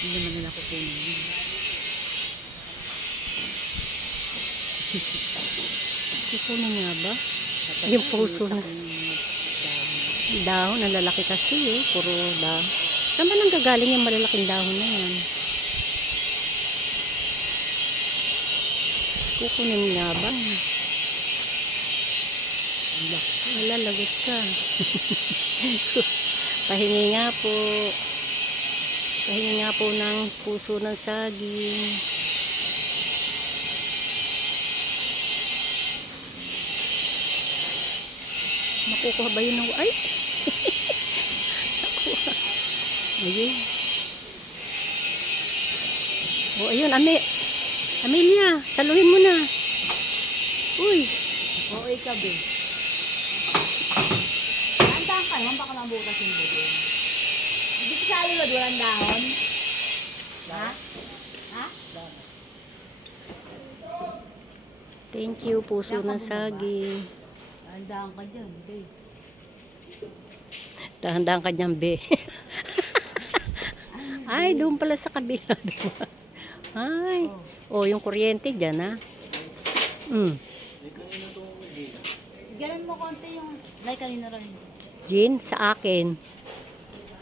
Hindi naman nila kukunin yun. Kukunin nga ba? Yung puso na dahon, ang lalaki kasi eh. Puro dahon. Saan ba nang gagaling yung malalaking dahon na yan? Kukunin nga ba? Wala, lagot ka. Pahingi nga po. Pahingi nga po ng puso ng saging. Makukuha ba yun ng... Ay! Nakuha. Ayun. O, ayun, Amelia, saluhin mo na. Uy. Oo, ikaw din. Antahan ka naman, baka mabutas yung bubo. Hindi ko sa alulod, walang dahon. Ha? Ha? Thank you, puso ng saging. Antahan ka dyan, babe. Dahan-dahan ka dyan, be. Ay, doon pala sa kabila. Ay. Oh, yung kuryente dyan, ha? Ganun mo konti yung... Like kanina rin. Jean, sa akin.